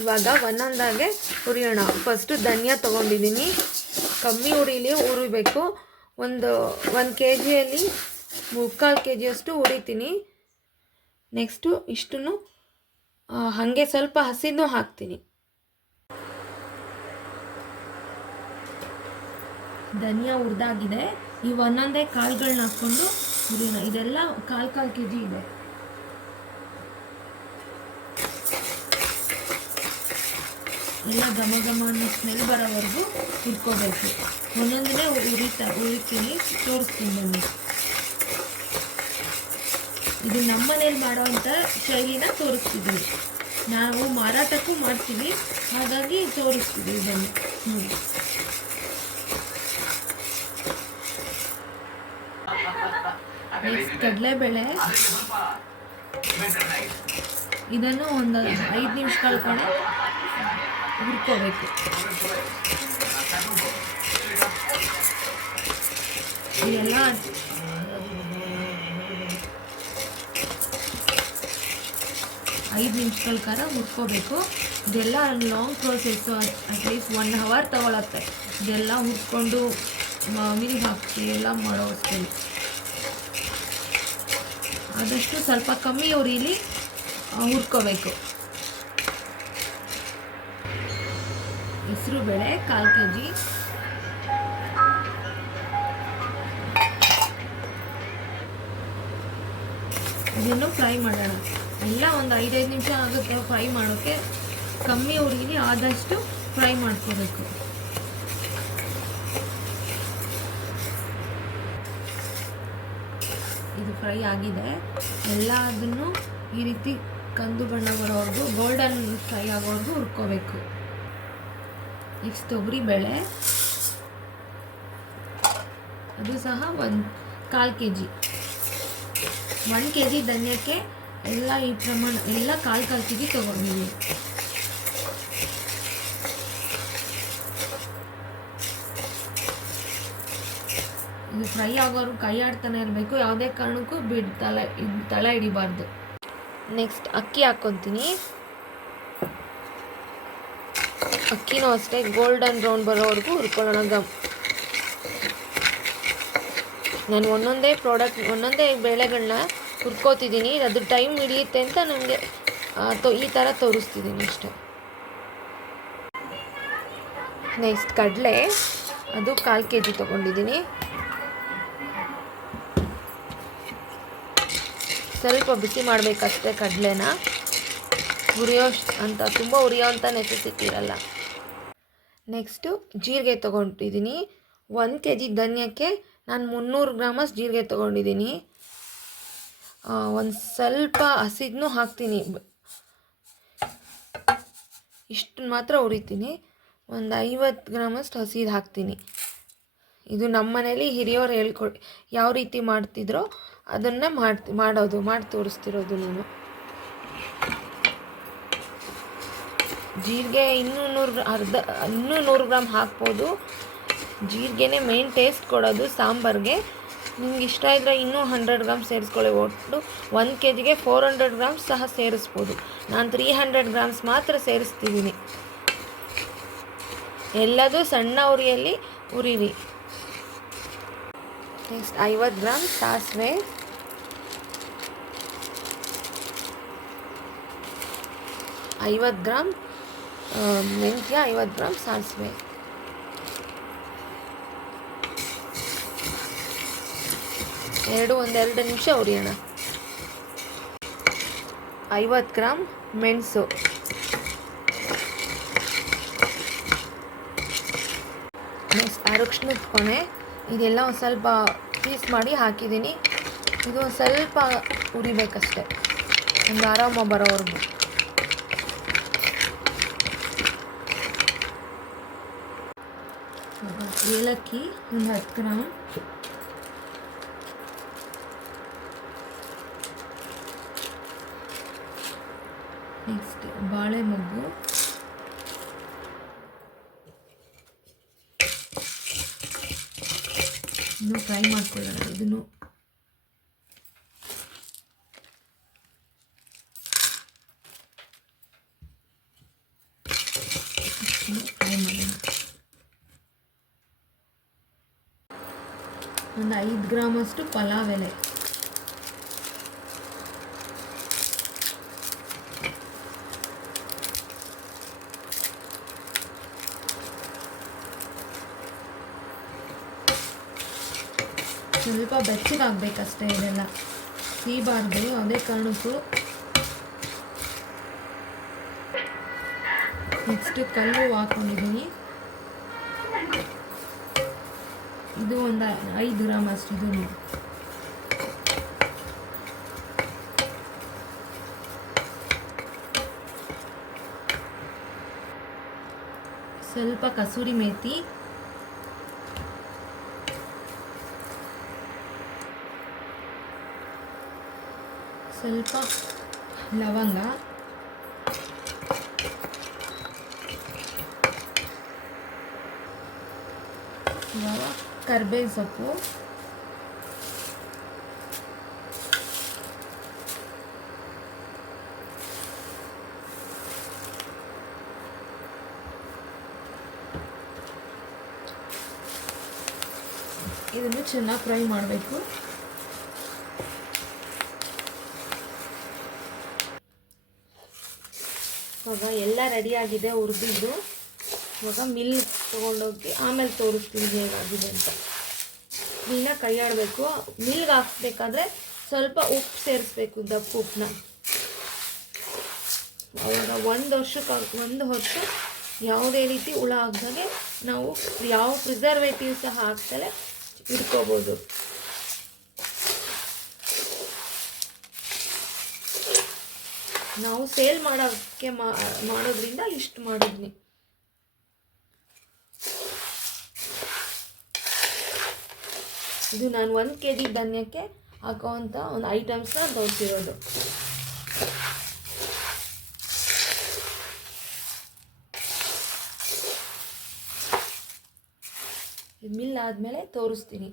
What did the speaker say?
ಇವಾಗ ಒಂದೊಂದಾಗೆ ಹುರಿಯೋಣ. ಫಸ್ಟು ಧನಿಯಾ ತೊಗೊಂಡಿದ್ದೀನಿ. ಕಮ್ಮಿ ಹುರಿಲಿ ಹುರಿಬೇಕು. ಒಂದು ಒಂದು ಕೆ ಜಿಯಲ್ಲಿ ಮುಕ್ಕಾಲು ಕೆ ಜಿಯಷ್ಟು ಹುರಿತೀನಿ. ನೆಕ್ಸ್ಟು ಇಷ್ಟನ್ನು ಹಾಗೆ ಸ್ವಲ್ಪ ಹಸಿನೂ ಹಾಕ್ತೀನಿ. ಧನಿಯಾ ಹುರಿದಾಗಿದೆ. ಈ ಒಂದೊಂದೇ ಕಾಳುಗಳನ್ನ ಹಾಕ್ಕೊಂಡು ಹುರಿಯೋಣ. ಇದೆಲ್ಲ ಕಾಲು ಕಾಲು ಕೆ ಜಿ ಇದೆ. ಎಲ್ಲ ಘಮ ಘಮ ಅನ್ನೋ ಸ್ಮೆಲ್ ಬರೋವರೆಗೂ ಹುರ್ಕೋಬೇಕು. ಒಂದೊಂದನೇ ಉರಿತಾ ಉರಿತೀನಿ ತೋರಿಸ್ತೀನಿ ಬನ್ನಿ. ಇದು ನಮ್ಮ ಮನೇಲಿ ಮಾಡೋವಂಥ ಶೈಲಿನ ತೋರಿಸ್ತಿದ್ದೀವಿ ನಾವು ಮಾರಾಟಕ್ಕೂ ಮಾಡ್ತೀವಿ. ಹಾಗಾಗಿ ತೋರಿಸ್ತೀವಿ ಬನ್ನಿ, ನೋಡಿ. ಕಡಲೆಬೇಳೆ. ಇದನ್ನು ಒಂದು ಐದು ನಿಮಿಷ ಕಡೆ ಹುರ್ಕೋಬೇಕು. ಇದೆಲ್ಲ ಐದು ನಿಮಿಷಗಳ ಕಾಲ ಹುರ್ಕೋಬೇಕು. ಇದೆಲ್ಲ long process at least one hour ತೊಗೊಳತ್ತೆ. ಇದೆಲ್ಲ ಹುರ್ಕೊಂಡು ಮಾಮೂಲಿ ಹಾಕಿ ಎಲ್ಲ ಮಾಡೋ ಹೊತ್ತಲ್ಲಿ ಆದಷ್ಟು ಸ್ವಲ್ಪ ಕಮ್ಮಿ ಉರಿಲಿ ಹುರ್ಕೋಬೇಕು. ಹೆಸರು ಬೇಳೆ ಕಾಲು ಕೆ ಜಿ ಇದನ್ನು ಫ್ರೈ ಮಾಡೋಣ. ಎಲ್ಲ ಒಂದು ಐದೈದು ನಿಮಿಷ ಆಗುತ್ತೆ ಫ್ರೈ ಮಾಡೋಕ್ಕೆ. ಕಮ್ಮಿ ಹುಡುಗಿ ಆದಷ್ಟು ಫ್ರೈ ಮಾಡ್ಕೋಬೇಕು. ಇದು ಫ್ರೈ ಆಗಿದೆ. ಎಲ್ಲ ಅದನ್ನು ಈ ರೀತಿ ಕಂದು ಬಣ್ಣ ಬರೋವರೆಗೂ ಗೋಲ್ಡನ್ ಫ್ರೈ ಆಗೋವರೆಗೂ ಹುರ್ಕೋಬೇಕು. ನೆಕ್ಸ್ಟ್ ತೊಗರಿ ಬೇಳೆ. ಅದು ಸಹ ಒಂದು ಕಾಲು K G. One K G ಧನ್ಯಕ್ಕೆ ಎಲ್ಲ ಈ ಪ್ರಮಾಣ, ಎಲ್ಲ ಕಾಲು ಕಾಲು ಕೆ ಜಿ ತೊಗೊಂಡಿದ್ದೀನಿ ಇದು ಫ್ರೈ ಆಗೋರು ಕೈ ಆಡ್ತಾನೆ ಇರಬೇಕು, ಯಾವುದೇ ಕಾರಣಕ್ಕೂ ಬಿಡ್, ತಲೆ ತಲೆ ಹಿಡಿಬಾರ್ದು. ನೆಕ್ಸ್ಟ್ ಅಕ್ಕಿ ಹಾಕ್ಕೊತೀನಿ ಅಕ್ಕಿನೂ ಅಷ್ಟೇ ಗೋಲ್ಡನ್ ಬ್ರೌನ್ ಬರೋವರೆಗೂ ಹುರ್ಕೊಳ್ಳೋಣ, ಗಮ್. ನಾನು ಒಂದೊಂದೇ ಪ್ರಾಡಕ್ಟ್ ಒಂದೊಂದೇ ಬೇಳೆಗಳನ್ನ ಹುರ್ಕೋತಿದ್ದೀನಿ. ಅದು ಟೈಮ್ ಹಿಡಿಯುತ್ತೆ ಅಂತ ನನಗೆ ಈ ಥರ ತೋರಿಸ್ತಿದ್ದೀನಿ ಅಷ್ಟೆ. ನೆಕ್ಸ್ಟ್ ಕಡಲೆ, ಅದು ಕಾಲು ಕೆ ಜಿ ತೊಗೊಂಡಿದ್ದೀನಿ. ಸ್ವಲ್ಪ ಬಿಸಿ ಮಾಡಬೇಕಷ್ಟೇ ಕಡಲೆನ. ಉರಿಯೋ ಅಂತ, ತುಂಬ ಉರಿಯೋ ಅಂತ ನೆಸೆಸಿಟಿ ಇರಲ್ಲ. ನೆಕ್ಸ್ಟು ಜೀರಿಗೆ ತೊಗೊಂಡಿದ್ದೀನಿ. ಒಂದು ಕೆ ಜಿ ಧನ್ಯಕ್ಕೆ ನಾನು ಮುನ್ನೂರು ಗ್ರಾಮಸ್ ಜೀರಿಗೆ ತೊಗೊಂಡಿದ್ದೀನಿ. ಒಂದು ಸ್ವಲ್ಪ ಹಸಿದ್ನೂ ಹಾಕ್ತೀನಿ. ಇಷ್ಟು ಮಾತ್ರ ಉರಿತೀನಿ ಒಂದು ಐವತ್ತು ಗ್ರಾಮಷ್ಟು ಹಸಿದು ಹಾಕ್ತೀನಿ. ಇದು ನಮ್ಮ ಮನೇಲಿ ಹಿರಿಯವ್ರು ಹೇಳ್ಕೊಡಿ ಯಾವ ರೀತಿ ಮಾಡ್ತಿದ್ರೋ ಅದನ್ನು ಮಾಡ್ತಿ, ಮಾಡೋದು, ಮಾಡಿ ತೋರಿಸ್ತಿರೋದು ನಾನು. ಜೀರಿಗೆ ಇನ್ನೂ ನೂರು ಅರ್ಧ ಇನ್ನೂ ನೂರು ಗ್ರಾಮ್ ಹಾಕ್ಬೋದು. ಜೀರಿಗೆನೇ ಮೇನ್ ಟೇಸ್ಟ್ ಕೊಡೋದು ಸಾಂಬಾರ್ಗೆ. ನಿಮ್ಗೆ ಇಷ್ಟ ಇದ್ದರೆ ಇನ್ನೂ ಹಂಡ್ರೆಡ್ ಗ್ರಾಮ್ ಸೇರಿಸ್ಕೊಳ್ಳಿ. ಒಟ್ಟು ಒಂದು ಕೆ ಜಿಗೆ ಫೋರ್ ಹಂಡ್ರೆಡ್ ಗ್ರಾಮ್ಸ್ ಸಹ ಸೇರಿಸ್ಬೋದು. ನಾನು ತ್ರೀ ಹಂಡ್ರೆಡ್ ಗ್ರಾಮ್ಸ್ ಮಾತ್ರ ಸೇರಿಸ್ತಿದ್ದೀನಿ ಎಲ್ಲದೂ ಸಣ್ಣ ಉರಿಯಲ್ಲಿ ಉರಿವಿ ನೆಕ್ಸ್ಟ್ ಐವತ್ತು ಗ್ರಾಮ್ ಸಾಸಿವೆ. ಐವತ್ತು ಗ್ರಾಮ್ ಮೆಂತ್ಯ ಐವತ್ತು ಗ್ರಾಮ್ ಸಾಸಿವೆ ಎರಡು ಒಂದೆರಡು ನಿಮಿಷ ಉರಿಯೋಣ. ಐವತ್ತು ಗ್ರಾಮ್ ಮೆಣಸು. ಅರಕ್ಷಣದ ಕೊನೆ. ಇದೆಲ್ಲ ಒಂದು ಸ್ವಲ್ಪ ಪೀಸ್ ಮಾಡಿ ಹಾಕಿದ್ದೀನಿ. ಇದು ಒಂದು ಸ್ವಲ್ಪ ಉರಿಬೇಕಷ್ಟೆ. ಒಂದು ಆರಾಮ ಬರೋವರೆಗೂ. ಏಲಕ್ಕಿ ಒಂದು ಹತ್ತು ಗ್ರಾಮ್. ನೆಕ್ಸ್ಟ್ ಬಾಳೆ ಮೊಗ್ಗು ಇನ್ನು ಫ್ರೈ ಮಾಡ್ಕೊಳ್ಳೋಣ. ಇದನ್ನು ಒಂದು ಐದು ಗ್ರಾಮಷ್ಟು ಪಲಾವ್ ಎಲೆ. ಸ್ವಲ್ಪ ಬೆಚ್ಚಗಾಗಬೇಕಷ್ಟೇ ಇದೆಲ್ಲ. ಸೀಬಾರ್ದು ಅದೇ ಕಾರಣಕ್ಕೂ. ನೆಕ್ಸ್ಟ್ ಕಲ್ಲು ಹಾಕೊಂಡಿದ್ದೀನಿ. ಇದು ಒಂದು ಐದು ಗ್ರಾಮ್ ಅಷ್ಟು ಇದು ಸ್ವಲ್ಪ ಕಸೂರಿ ಮೇಥಿ ಸ್ವಲ್ಪ ಲವಂಗ. ಇವಾಗ ಕರ್ಬೇವಿನ ಸೊಪ್ಪು. ಇದನ್ನು ಚೆನ್ನಾಗಿ ಫ್ರೈ ಮಾಡಬೇಕು. ಇವಾಗ ಎಲ್ಲ ರೆಡಿಯಾಗಿದೆ ಹುರಿದಿದ್ದು. ಇವಾಗ ಮಿಲ್ ತೊಗೊಂಡೋಗಿ ಆಮೇಲೆ ತೋರಿಸ್ತೀನಿ ಹೇಗಾಗಿದೆ ಅಂತ. ಮಿಲ್ನ ಕೈಯಾಡಬೇಕು. ಮಿಲ್ಗೆ ಹಾಕ್ಬೇಕಾದ್ರೆ ಸ್ವಲ್ಪ ಉಪ್ಪು ಸೇರಿಸ್ಬೇಕು ದಪ್ಪ ಉಪ್ಪನ್ನ. ಅವಾಗ ಒಂದು ವರ್ಷಕ್ಕೆ ಒಂದು ವರ್ಷ ಯಾವುದೇ ರೀತಿ ಹುಳ ಆಗ್ದಾಗೆ ನಾವು ಯಾವ ಪ್ರಿಸರ್ವೇಟಿವ್ ಸಹ ಹಾಕ್ದಲೆ ಇಟ್ಕೋಬೋದು. ನಾವು ಸೇಲ್ ಮಾಡೋಕ್ಕೆ ಮಾಡೋದ್ರಿಂದ ಇಷ್ಟು ಮಾಡಿದ್ನಿ. ಇದು ನಾನು ಒಂದು ಕೆ ಜಿ ಧನ್ಯಕ್ಕೆ ಹಾಕೋವಂಥ ಒಂದು ಐಟಮ್ಸ್ನ ತೋರಿಸಿರೋದು. ಮಿಲ್ ಆದಮೇಲೆ ತೋರಿಸ್ತೀನಿ.